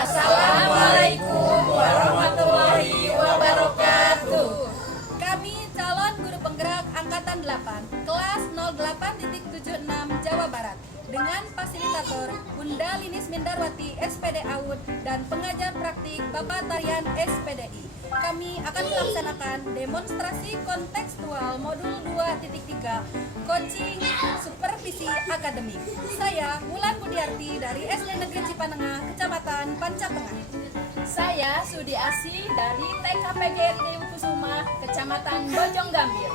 Assalamualaikum warahmatullahi wabarakatuh. Kami calon guru penggerak Angkatan 8, kelas 08.76 Jawa Barat, dengan fasilitator Bunda Linis Mindarwati SPD AUD dan pengajar praktik Bapak Tarian SPDI. Kami akan melaksanakan demonstrasi kontekstual modul 2.3 coaching supervisi akademik. Saya Wulan Budiarti dari SD Negeri Cipanengah, Kecamatan Pancatengah. Saya Sudi Asi dari TKPGRI Dewi Kusuma, Kecamatan Bojonggambir.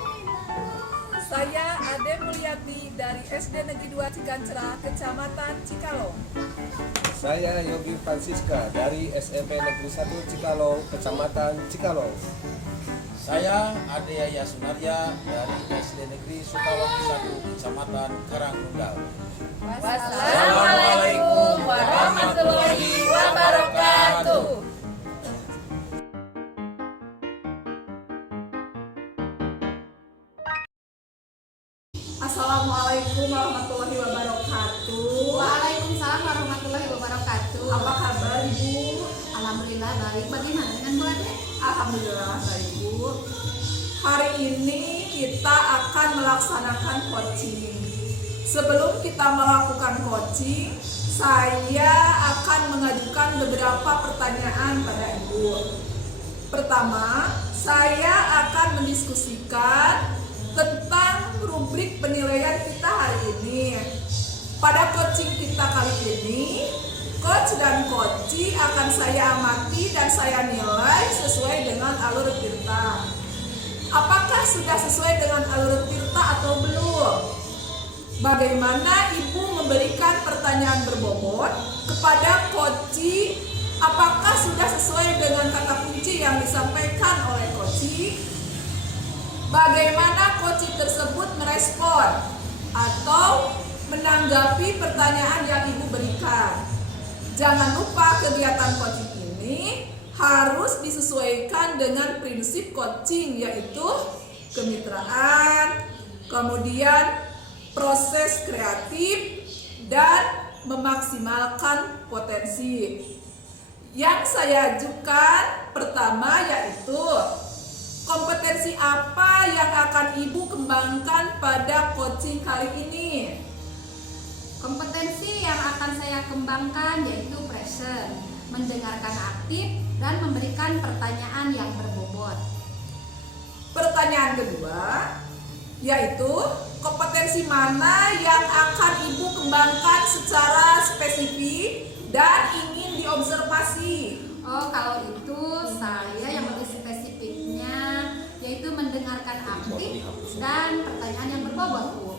Saya Ade Mulyati dari SD Negeri 2 Cikancera, Kecamatan Cikalong. Saya Yogi Francisca dari SMP Negeri 1 Cikalong, Kecamatan Cikalong. Saya Ade Yaya Sunaria dari SD Negeri Sukawangi 1, Kecamatan Karangnunggal. Wassalamualaikum warahmatullahi wabarakatuh. Assalamualaikum warahmatullahi wabarakatuh. Waalaikumsalam warahmatullahi wabarakatuh. Apa kabar Ibu? Alhamdulillah baik. Bagaimana dengan Bu Ade? Alhamdulillah baik Bu. Hari ini kita akan melaksanakan coaching. Sebelum kita melakukan coaching, saya akan mengajukan beberapa pertanyaan pada Ibu. Pertama, saya akan mendiskusikan tentang rubrik penilaian kita hari ini. Pada coaching kita kali ini, coach dan coachee akan saya amati dan saya nilai sesuai dengan alur tirta. Apakah sudah sesuai dengan alur tirta atau belum? Bagaimana Ibu memberikan pertanyaan berbobot kepada coachee? Apakah sudah sesuai dengan kata kunci yang disampaikan oleh coachee? Bagaimana coachee tersebut merespon atau menanggapi pertanyaan yang Ibu berikan? Jangan lupa kegiatan coaching ini harus disesuaikan dengan prinsip coaching, yaitu kemitraan, kemudian proses kreatif, dan memaksimalkan potensi. Yang saya ajukan pertama yaitu kompetensi apa yang akan Ibu kembangkan pada coaching kali ini? Kompetensi yang akan saya kembangkan yaitu present, mendengarkan aktif dan memberikan pertanyaan yang berbobot. Pertanyaan kedua yaitu kompetensi mana yang akan Ibu kembangkan secara spesifik dan ingin diobservasi? Oh, kalau itu saya yang lebih spesifiknya yaitu mendengarkan aktif dan pertanyaan yang berbobot, Bu.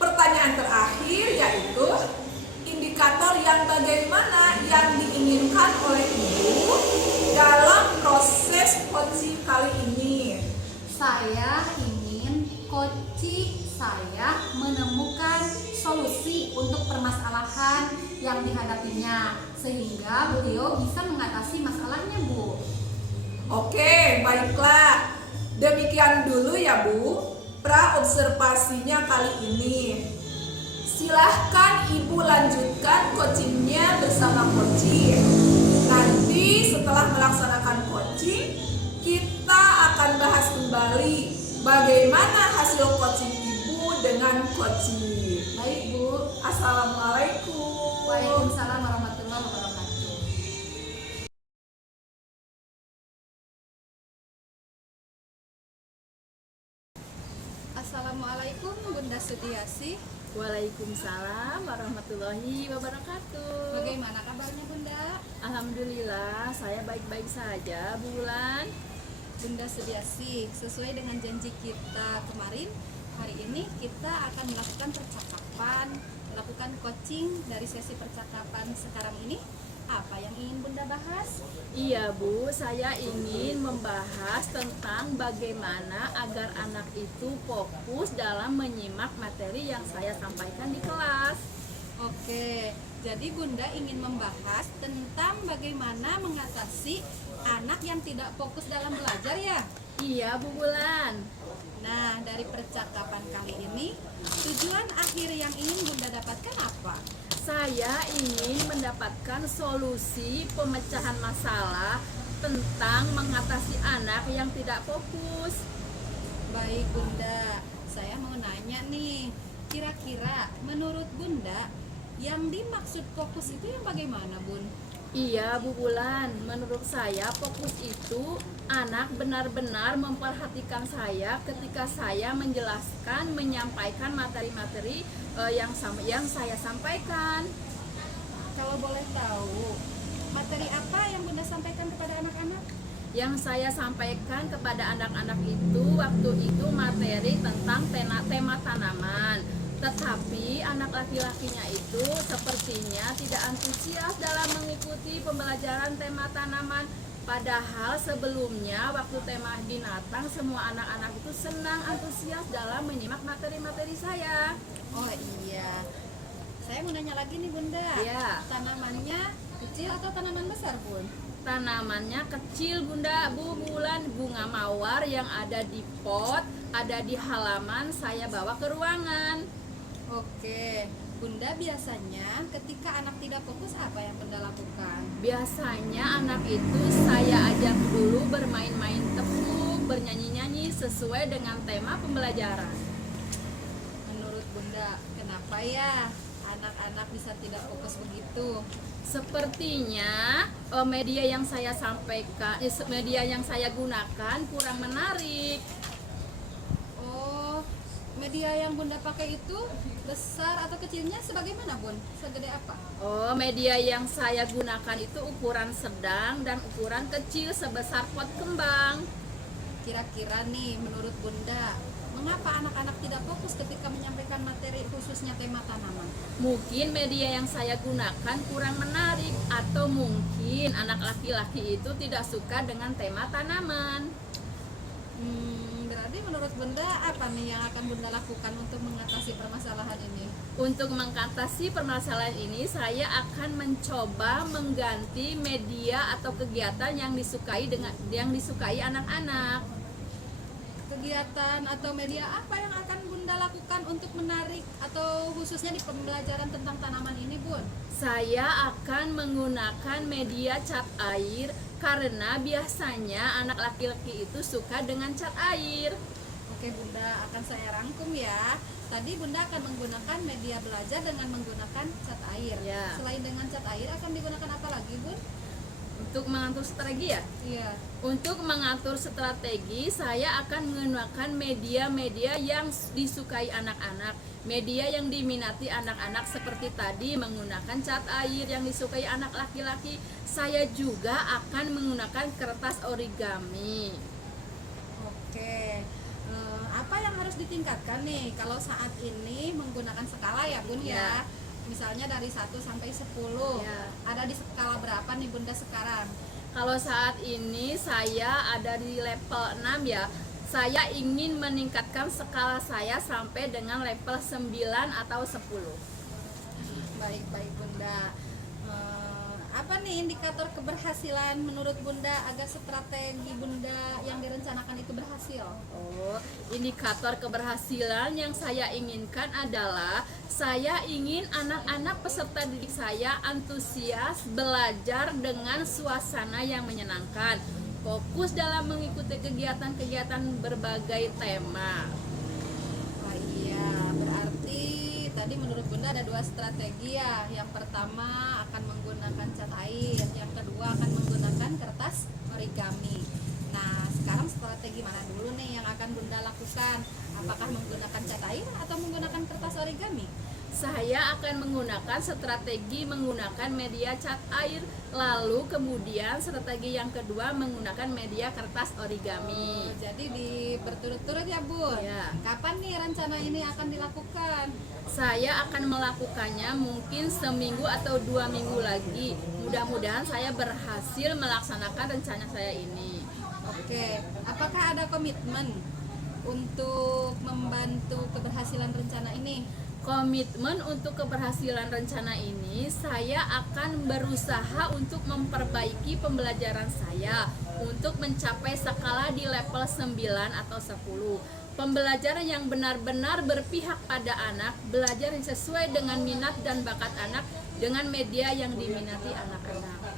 Pertanyaan terakhir yaitu indikator yang bagaimana yang diinginkan oleh Ibu dalam proses coaching kali ini. Saya ingin coaching saya menemukan solusi untuk permasalahan yang dihadapinya sehingga beliau bisa mengatasi masalahnya, Bu. Oke, baiklah. Demikian dulu ya Bu, pra-observasinya kali ini. Silahkan Ibu lanjutkan coachingnya bersama coaching. Nanti setelah melaksanakan coaching, kita akan bahas kembali bagaimana hasil coaching Ibu dengan coaching. Baik, Bu. Assalamualaikum. Waalaikumsalam warahmatullahi wabarakatuh. Assalamualaikum Bunda Sudiasi. Waalaikumsalam warahmatullahi wabarakatuh. Bagaimana kabarnya Bunda? Alhamdulillah, saya baik-baik saja, Bu Wulan. Bunda Sudiasi, sesuai dengan janji kita kemarin, hari ini kita akan melakukan percakapan, melakukan coaching dari sesi percakapan sekarang ini. Apa yang ingin Bunda bahas? Iya Bu, saya ingin membahas tentang bagaimana agar anak itu fokus dalam menyimak materi yang saya sampaikan di kelas. Oke, jadi Bunda ingin membahas tentang bagaimana mengatasi anak yang tidak fokus dalam belajar ya? Iya Bu Wulan. Nah, dari percakapan kali ini, tujuan akhir yang ingin Bunda dapatkan apa? Saya ingin mendapatkan solusi pemecahan masalah tentang mengatasi anak yang tidak fokus. Baik Bunda, saya mau nanya nih, kira-kira menurut Bunda yang dimaksud fokus itu yang bagaimana Bun? Iya Bu Bulan, menurut saya fokus itu anak benar-benar memperhatikan saya ketika saya menjelaskan, menyampaikan materi-materi yang saya sampaikan. Kalau boleh tahu, materi apa yang Bunda sampaikan kepada anak-anak? Yang saya sampaikan kepada anak-anak itu waktu itu materi tentang tema tanaman. Tetapi anak laki-lakinya itu sepertinya tidak antusias dalam mengikuti pembelajaran tema tanaman. Padahal sebelumnya waktu tema binatang semua anak-anak itu senang antusias dalam menyimak materi-materi saya. Oh iya, saya mau nanya lagi nih Bunda. Ya. Tanamannya kecil atau tanaman besar Bun? Tanamannya kecil Bunda, Bu Bulan, bunga mawar yang ada di pot, ada di halaman, saya bawa ke ruangan. Oke, Bunda biasanya ketika anak tidak fokus apa yang Bunda lakukan? Biasanya anak itu saya ajak dulu bermain-main tepuk, bernyanyi-nyanyi sesuai dengan tema pembelajaran. Menurut Bunda, kenapa ya anak-anak bisa tidak fokus begitu? Sepertinya media yang saya sampaikan, media yang saya gunakan kurang menarik. Oh, media yang Bunda pakai itu besar atau kecilnya sebagaimana Bun? Segede apa? Oh, media yang saya gunakan itu ukuran sedang dan ukuran kecil sebesar pot kembang. Kira-kira nih menurut Bunda, mengapa anak-anak tidak fokus ketika menyampaikan materi khususnya tema tanaman? Mungkin media yang saya gunakan kurang menarik, atau mungkin anak laki-laki itu tidak suka dengan tema tanaman. Berarti menurut Bunda apa nih yang akan Bunda lakukan untuk mengatasi permasalahan ini? Untuk mengatasi permasalahan ini, saya akan mencoba mengganti media atau kegiatan yang disukai anak-anak. Kegiatan atau media apa yang akan Bunda lakukan untuk menarik atau khususnya di pembelajaran tentang tanaman ini Bun? Saya akan menggunakan media cat air karena biasanya anak laki-laki itu suka dengan cat air. Oke Bunda, akan saya rangkum ya. Tadi Bunda akan menggunakan media belajar dengan menggunakan cat air. Ya. Selain dengan cat air akan digunakan apa lagi Bun? Untuk mengatur strategi ya? Iya. Untuk mengatur strategi, saya akan menggunakan media-media yang disukai anak-anak. Media yang diminati anak-anak seperti tadi menggunakan cat air yang disukai anak laki-laki. Saya juga akan menggunakan kertas origami. Oke. Apa yang harus ditingkatkan nih kalau saat ini menggunakan skala ya Bun ya? Misalnya dari 1 sampai 10. Ya. Ada di skala berapa nih Bunda sekarang? Kalau saat ini saya ada di level 6 ya. Saya ingin meningkatkan skala saya sampai dengan level 9 atau 10. Baik Bunda. Apa nih indikator keberhasilan menurut Bunda agar strategi Bunda yang direncanakan itu berhasil? Oh, indikator keberhasilan yang saya inginkan adalah saya ingin anak-anak peserta didik saya antusias belajar dengan suasana yang menyenangkan, fokus dalam mengikuti kegiatan-kegiatan berbagai tema. Oh iya, berarti tadi menurut Bunda ada 2 strategi ya. Yang pertama akan menggunakan cat air, yang kedua akan menggunakan kertas origami. Nah, sekarang strategi mana dulu nih yang akan Bunda lakukan? Apakah menggunakan cat air atau menggunakan kertas origami? Saya akan menggunakan strategi menggunakan media cat air, lalu kemudian strategi yang kedua menggunakan media kertas origami. Jadi berturut-turut ya Bun? Ya. Kapan nih rencana ini akan dilakukan? Saya akan melakukannya mungkin seminggu atau 2 minggu lagi. Mudah-mudahan saya berhasil melaksanakan rencana saya ini. Oke, apakah ada komitmen untuk membantu keberhasilan rencana ini? Komitmen untuk keberhasilan rencana ini, saya akan berusaha untuk memperbaiki pembelajaran saya untuk mencapai skala di level 9 atau 10. Pembelajaran yang benar-benar berpihak pada anak, belajar yang sesuai dengan minat dan bakat anak dengan media yang diminati anak-anak.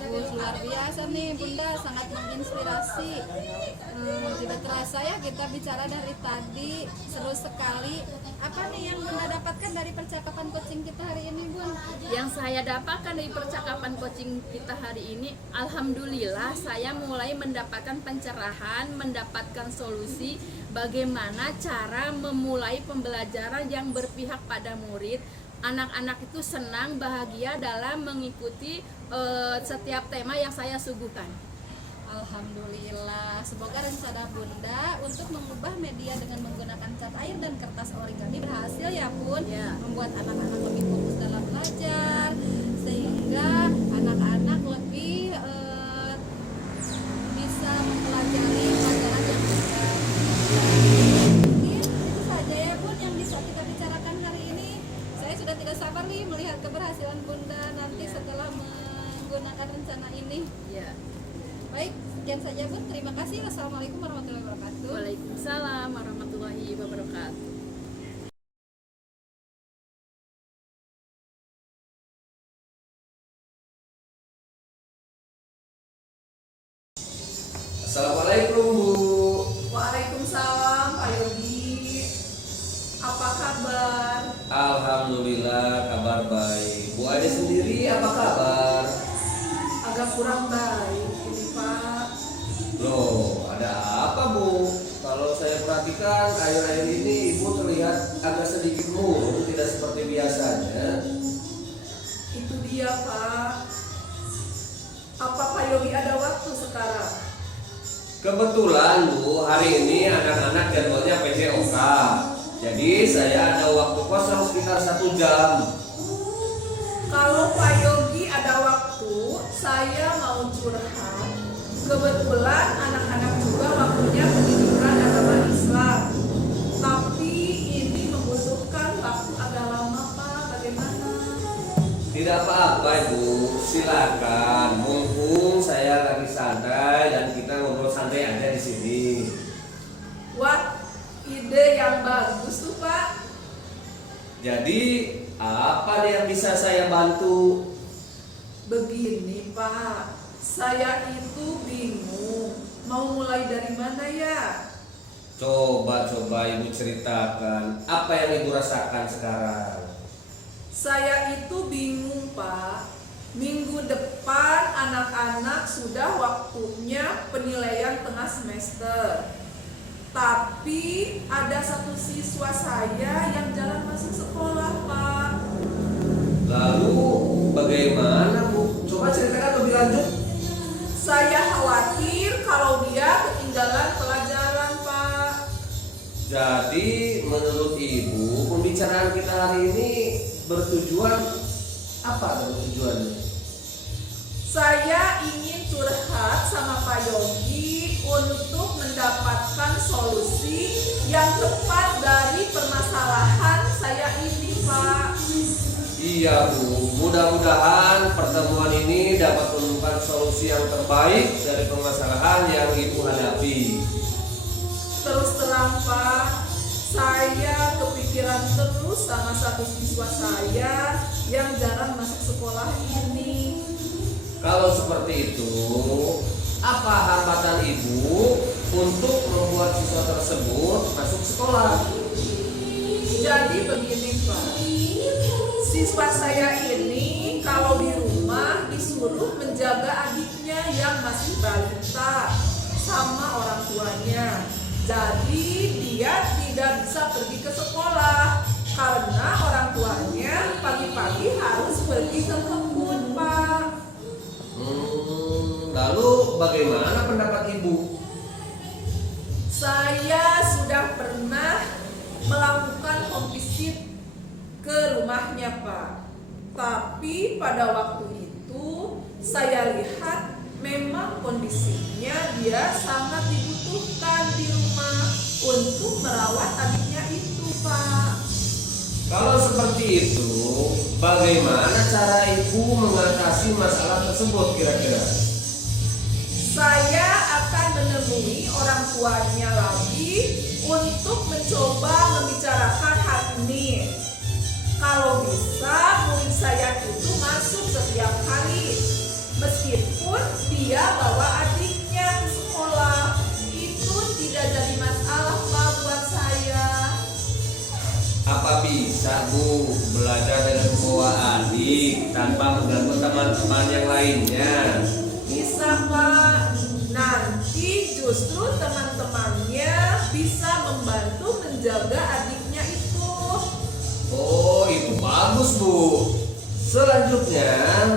Bagus, luar biasa nih Bunda, sangat menginspirasi. Tidak terasa ya kita bicara dari tadi, seru sekali. Apa nih yang Bunda dapatkan dari percakapan coaching kita hari ini, Bun? Yang saya dapatkan dari percakapan coaching kita hari ini, alhamdulillah saya mulai mendapatkan pencerahan, mendapatkan solusi bagaimana cara memulai pembelajaran yang berpihak pada murid. Anak-anak itu senang, bahagia dalam mengikuti setiap tema yang saya suguhkan. Alhamdulillah, semoga rencana Bunda untuk mengubah media dengan menggunakan cat air dan kertas origami berhasil ya Bun, Ya. membuat anak-anak lebih fokus dalam belajar, sehingga anak-anak lebih bisa mempelajari pelajaran yang mereka. Mungkin itu saja ya Bun yang bisa kita bicarakan hari ini. Saya sudah tidak sabar nih melihat keberhasilan Bunda nanti setelah menggunakan rencana ini. Ya. Baik, sekian saja Bun. Terima kasih. Wassalamualaikum warahmatullahi wabarakatuh. Waalaikumsalam warahmatullahi wabarakatuh. Assalamualaikum Bu. Waalaikumsalam Pak Yogi. Apa kabar? Alhamdulillah kabar baik. Bu Ade sendiri apa kabar? Agak kurang baik ini Pak. Loh, ada apa Bu? Kalau saya perhatikan akhir-akhir ini Ibu terlihat agak sedikit murung, tidak seperti biasanya. Itu dia Pak. Apa Pak Yogi ada waktu sekarang? Kebetulan Bu, hari ini anak-anak jadwalnya PJOK. Jadi saya ada waktu kosong sekitar 1 jam. Kalau Pak Yogi ada waktu, saya mau curhat. Kebetulan anak-anak juga waktunya pendidikan agama Islam. Tapi ini membutuhkan waktu agak lama Pak, bagaimana? Tidak apa-apa Ibu, silakan. Mumpung saya lagi santai dan kita ngobrol santai aja di sini. Wah, ide yang bagus tuh Pak. Jadi apa nih yang bisa saya bantu? Begini Pak, saya itu bingung mau mulai dari mana ya? Coba Ibu ceritakan apa yang Ibu rasakan sekarang. Saya itu bingung Pak. Minggu depan anak-anak sudah waktunya penilaian tengah semester. Tapi ada satu siswa saya yang jarang masuk sekolah Pak. Lalu bagaimana Bu? Coba ceritakan lebih lanjut. Saya khawatir kalau dia ketinggalan pelajaran Pak. Jadi menurut Ibu pembicaraan kita hari ini bertujuan apa tujuannya? Saya ingin curhat sama Pak Yogi untuk mendapatkan solusi yang tepat dari permasalahan saya ini Pak. Iya Bu, mudah-mudahan pertemuan ini dapat menemukan solusi yang terbaik dari permasalahan yang Ibu hadapi. Terus terang Pak, saya kepikiran terus sama satu siswa saya yang jarang masuk sekolah ini. Kalau seperti itu, apa hambatan Ibu untuk membuat siswa tersebut masuk sekolah? Jadi begini Pak, siswa saya ini kalau di rumah disuruh menjaga adiknya yang masih balita sama orang tuanya. Jadi dia tidak bisa pergi ke sekolah karena orang tuanya pagi-pagi harus pergi ke kebun Pak. Lalu bagaimana pendapat Ibu? Saya sudah pernah melakukan home visit ke rumahnya Pak. Tapi pada waktu itu saya lihat memang kondisinya dia sangat dibutuhkan di rumah untuk merawat adiknya itu Pak. Kalau seperti itu, bagaimana cara Ibu mengatasi masalah tersebut kira-kira? Saya akan menemui orang tuanya lagi untuk mencoba membicarakan hal ini. Kalau bisa, murid saya itu masuk setiap hari. Meskipun dia bawa adiknya ke sekolah, itu tidak jadi masalah Pak buat saya. Apa bisa Bu belajar dengan membawa adik tanpa mengganggu teman-teman yang lainnya? Bisa Pak, nanti justru teman-temannya bisa membantu menjaga adiknya itu. Oh, itu bagus Bu. Selanjutnya,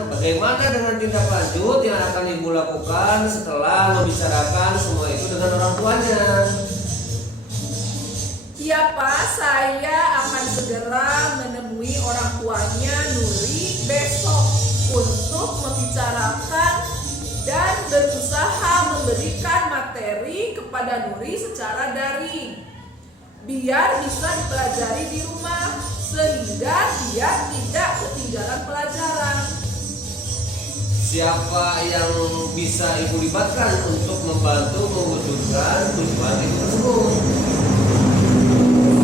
bagaimana dengan tindak lanjut yang akan Ibu lakukan setelah membicarakan semua itu dengan orang tuanya? Iya Pak, saya akan segera menemui orang tuanya Nuri besok untuk membicarakan dan berusaha memberikan materi kepada Nuri secara daring, biar bisa dipelajari di rumah sehingga dia tidak ketinggalan pelajaran. Siapa yang bisa Ibu libatkan untuk membantu mewujudkan tujuan itu tersebut?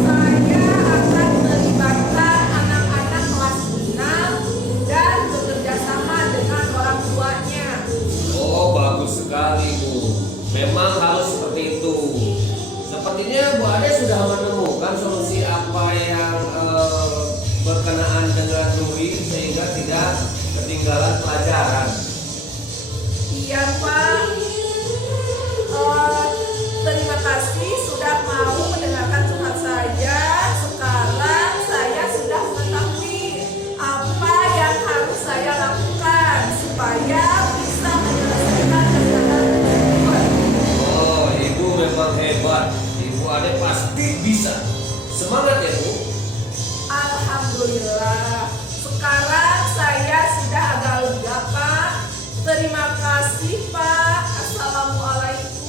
Saya akan melibatkan anak-anak kelas 6 dan bekerja sama dengan orang tuanya. Oh, bagus sekali Bu. Memang harus seperti itu. Sepertinya Bu Ade sudah menemukan solusi apa yang berkenaan dengan Nuri sehingga tidak ketinggalan pelajaran. Iya Pak. Terima kasih sudah mau mendengarkan curhat saya. Sekarang saya sudah mengetahui apa yang harus saya lakukan supaya bisa menyelesaikan kendala tersebut. Oh, Ibu memang hebat. Ibu Ade pasti bisa. Semangat ya Bu. Alhamdulillah. Sekarang saya sudah agak lega Pak. Terima kasih Pak. Assalamualaikum.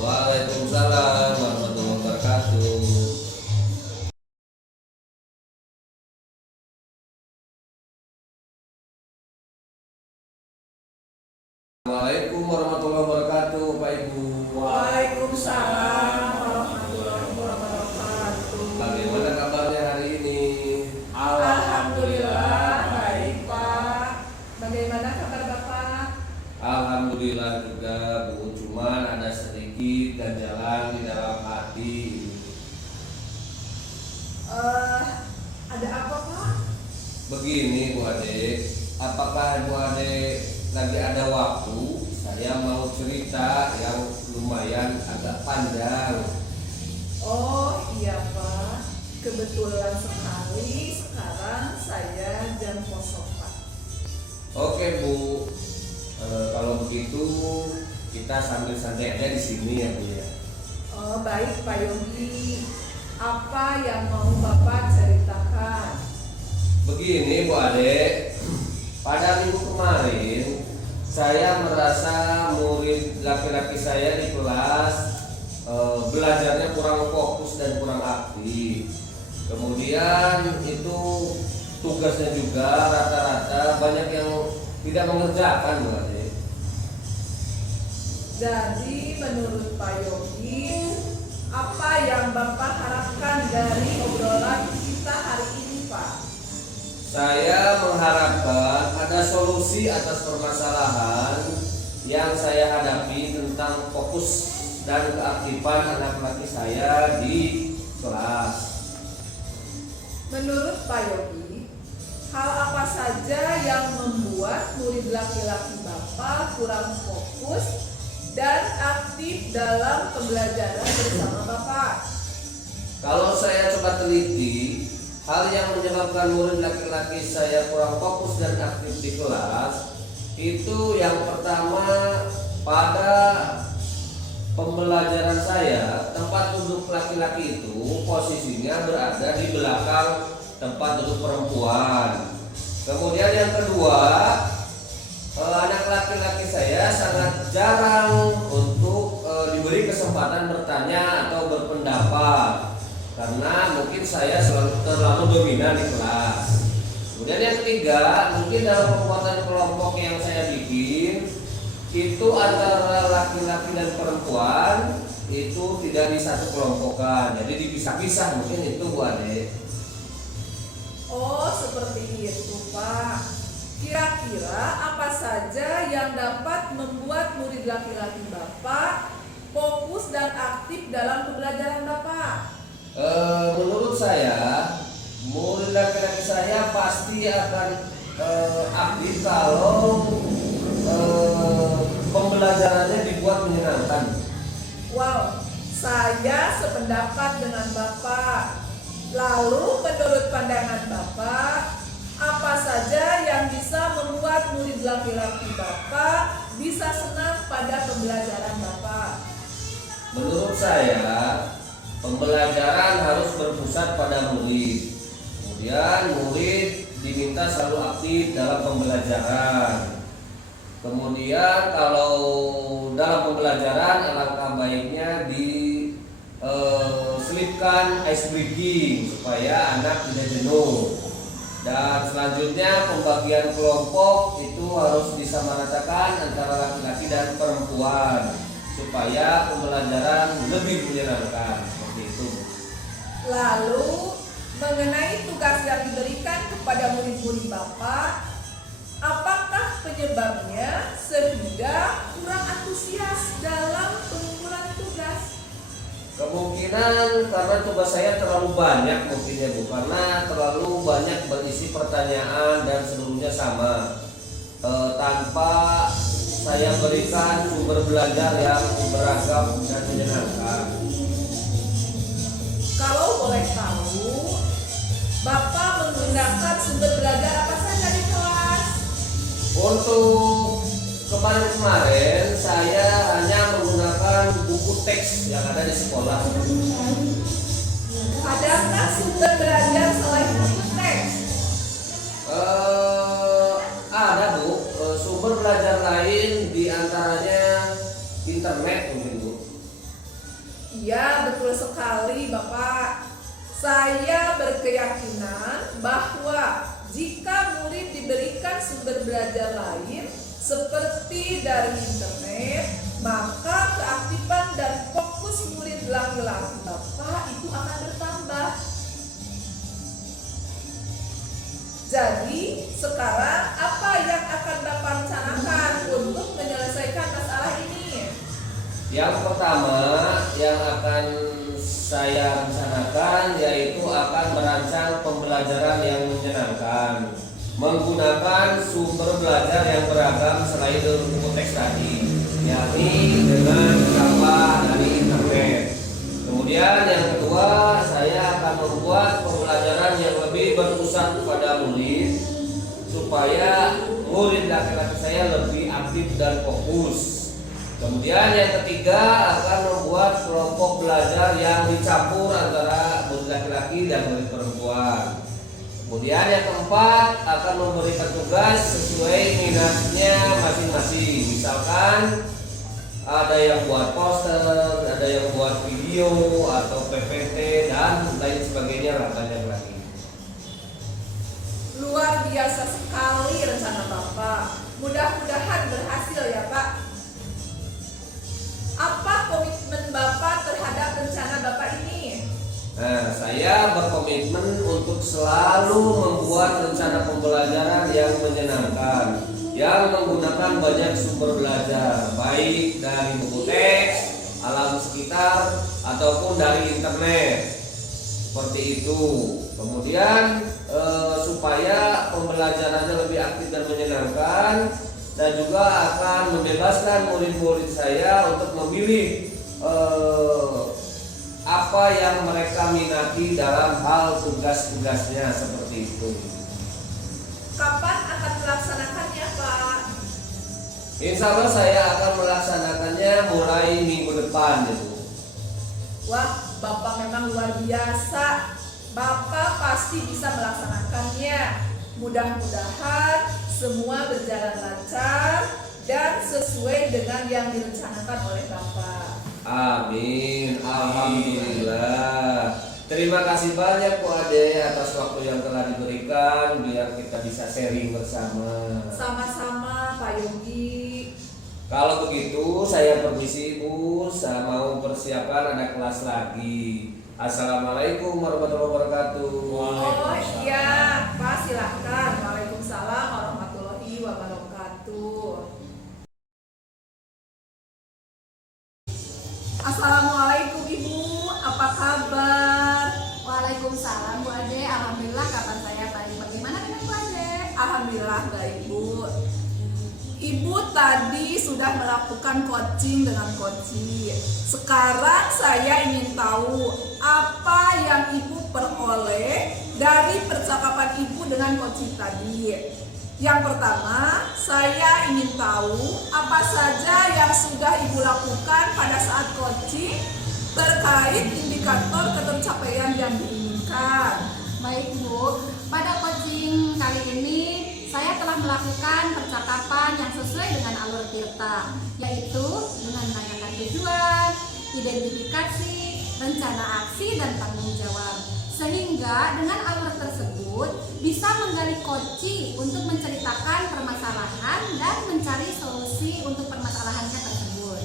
Waalaikumsalam warahmatullahi wabarakatuh. Waalaikumsalam warahmatullahi wabarakatuh, Pak Ibu. Waalaikumsalam warahmatullahi wabarakatuh. Bagaimana kabarnya hari ini? Alhamdulillah baik Pak. Bagaimana kabar Bapak? Alhamdulillah juga Bu, cuman ada sedikit ganjalan di dalam hati. Ada apa Pak? Begini Bu Ade, apakah Bu Ade lagi ada waktu? Saya mau cerita yang lumayan agak panjang. Oh iya Pak, kebetulan sekali sekarang saya jam kosong Pak. Oke Bu, kalau begitu kita sambil santai aja di sini ya Bu ya. Oh baik Pak Yogi, apa yang mau Bapak ceritakan? Begini Bu Ade, pada minggu kemarin saya merasa murid laki-laki saya di kelas belajarnya kurang fokus dan kurang aktif. Kemudian itu tugasnya juga rata-rata banyak yang tidak mengerjakan Bu Ade. Jadi menurut Pak Yogi, apa yang Bapak harapkan dari obrolan kita hari ini Pak? Saya mengharapkan ada solusi atas permasalahan yang saya hadapi tentang fokus dan keaktifan anak laki saya di kelas. Menurut Pak Yogi, hal apa saja yang membuat murid laki-laki Bapak kurang fokus dan aktif dalam pembelajaran bersama Bapak? Kalau saya coba teliti, hal yang menyebabkan murid laki-laki saya kurang fokus dan aktif di kelas itu yang pertama, pada pembelajaran saya tempat duduk laki-laki itu posisinya berada di belakang tempat duduk perempuan. Kemudian yang kedua, anak laki-laki saya sangat jarang untuk diberi kesempatan bertanya atau berpendapat karena mungkin saya terlalu dominan di kelas. Kemudian yang ketiga, mungkin dalam pembuatan kelompok yang saya bikin itu antara laki-laki dan perempuan itu tidak disatu kelompokkan, jadi dipisah-pisah mungkin itu Bu Ade. Oh, seperti itu, Pak. Kira-kira apa saja yang dapat membuat murid laki-laki Bapak fokus dan aktif dalam pembelajaran Bapak? Menurut saya, murid laki-laki saya pasti akan aktif kalau pembelajarannya dibuat menyenangkan. Wow, saya sependapat dengan Bapak. Lalu menurut pandangan Bapak, apa saja yang bisa membuat murid laki-laki Bapak bisa senang pada pembelajaran Bapak? Menurut saya, pembelajaran harus berpusat pada murid. Kemudian murid diminta selalu aktif dalam pembelajaran. Kemudian kalau dalam pembelajaran alangkah baiknya selipkan ice breaking supaya anak tidak jenuh. Dan selanjutnya pembagian kelompok itu harus disamaratakan antara laki-laki dan perempuan supaya pembelajaran lebih menyenangkan, seperti itu. Lalu mengenai tugas yang diberikan kepada murid-murid Bapak, apakah penyebabnya sehingga kurang antusias dalam pengumpulan tugas? Kemungkinan karena tugas saya terlalu banyak mungkin ya Bu, karena terlalu banyak berisi pertanyaan dan seluruhnya sama, tanpa saya berikan sumber belajar yang beragam dan menyenangkan. Kalau boleh tahu, Bapak menggunakan sumber belajar apa saja di kelas? Untuk kemarin saya hanya menggunakan buku teks yang ada di sekolah. Adakah sumber belajar selain buku teks? Ada Bu, sumber belajar lain diantaranya internet mungkin Bu. Iya, betul sekali Bapak. Saya berkeyakinan bahwa jika murid diberikan sumber belajar lain seperti dari internet, maka keaktifan dan fokus murid laki-laki Bapak itu akan bertambah. Jadi, sekarang apa yang akan Bapak rencanakan untuk menyelesaikan masalah ini? Yang pertama yang akan saya rencanakan yaitu akan merancang pembelajaran yang menyenangkan menggunakan sumber belajar yang beragam selain dari buku teks tadi, yakni dengan tambah dari internet. Kemudian yang kedua, saya akan membuat pembelajaran yang lebih berpusat kepada murid supaya murid laki-laki saya lebih aktif dan fokus. Kemudian yang ketiga akan membuat kelompok belajar yang dicampur antara murid laki-laki dan murid perempuan. Kemudian yang keempat akan memberikan tugas sesuai minatnya masing-masing. Misalkan ada yang buat poster, ada yang buat video atau PPT dan lain sebagainya lah, banyak lagi. Luar biasa sekali rencana Bapak. Mudah-mudahan berhasil ya Pak. Apa komitmen Bapak terhadap rencana Bapak ini? Nah, saya berkomitmen untuk selalu membuat rencana pembelajaran yang menyenangkan, yang menggunakan banyak sumber belajar, baik dari buku teks, alam sekitar, ataupun dari internet. Seperti itu. Kemudian supaya pembelajarannya lebih aktif dan menyenangkan, saya juga akan membebaskan murid-murid saya untuk memilih apa yang mereka minati dalam hal tugas-tugasnya, seperti itu. Kapan akan melaksanakannya Pak? Insya Allah saya akan melaksanakannya mulai minggu depan itu. Wah, Bapak memang luar biasa. Bapak pasti bisa melaksanakannya. Mudah-mudahan semua berjalan lancar dan sesuai dengan yang direncanakan oleh Bapak. Amin, alhamdulillah. Terima kasih banyak Bu Ade atas waktu yang telah diberikan biar kita bisa sharing bersama. Sama-sama Pak Yogi. Kalau begitu saya permisi Bu, saya mau persiapan ada kelas lagi. Assalamualaikum warahmatullahi wabarakatuh. Oh iya, Pak silahkan. Waalaikumsalam warahmatullahi wabarakatuh. Assalamualaikum Ibu, apa kabar? Waalaikumsalam Bu Ade, alhamdulillah kabar saya baik. Bagaimana dengan Bu Ade? Alhamdulillah baik Bu. Ibu tadi sudah melakukan coaching dengan Koci. Sekarang saya ingin tahu apa yang Ibu peroleh dari percakapan Ibu dengan Koci tadi. Yang pertama, saya ingin tahu apa saja yang sudah Ibu lakukan pada saat coaching terkait indikator ketercapaian yang diinginkan. Baik Bu, pada coaching kali ini saya telah melakukan percakapan yang sesuai dengan alur Tirta, yaitu dengan menanyakan tujuan, identifikasi, rencana aksi, dan tanggung jawab. Sehingga dengan alur tersebut bisa menggali koci untuk menceritakan permasalahan dan mencari solusi untuk permasalahannya tersebut.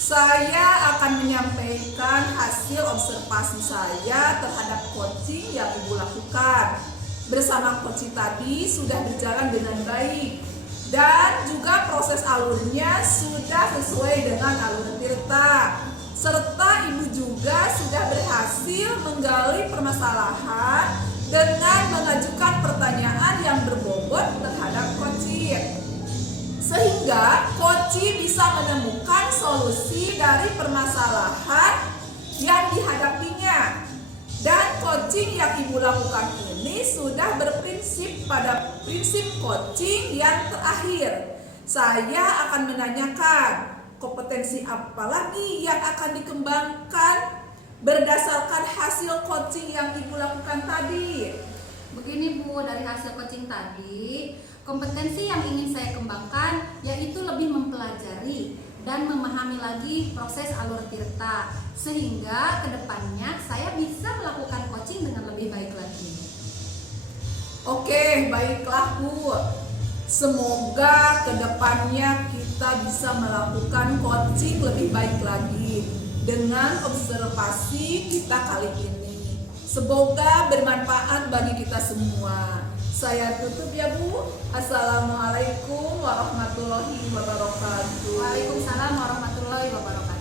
Saya akan menyampaikan hasil observasi saya terhadap coaching yang Ibu lakukan. Bersama coaching tadi sudah berjalan dengan baik dan juga proses alurnya sudah sesuai dengan alur Tirta. Serta Ibu juga sudah berhasil menggali permasalahan dengan mengajukan pertanyaan yang berbobot terhadap coaching. Sehingga Koci bisa menemukan solusi dari permasalahan yang dihadapinya. Dan coaching yang Ibu lakukan ini sudah berprinsip pada prinsip coaching yang terakhir. Saya akan menanyakan kompetensi apa lagi yang akan dikembangkan berdasarkan hasil coaching yang Ibu lakukan tadi. Begini Bu, dari hasil coaching tadi, kompetensi yang ingin saya kembangkan yaitu lebih mempelajari dan memahami lagi proses alur Tirta, sehingga kedepannya saya bisa melakukan coaching dengan lebih baik lagi. Oke, baiklah Bu. Semoga kedepannya kita bisa melakukan coaching lebih baik lagi dengan observasi kita kali ini. Semoga bermanfaat bagi kita semua. Saya tutup ya Bu. Assalamualaikum warahmatullahi wabarakatuh. Waalaikumsalam warahmatullahi wabarakatuh.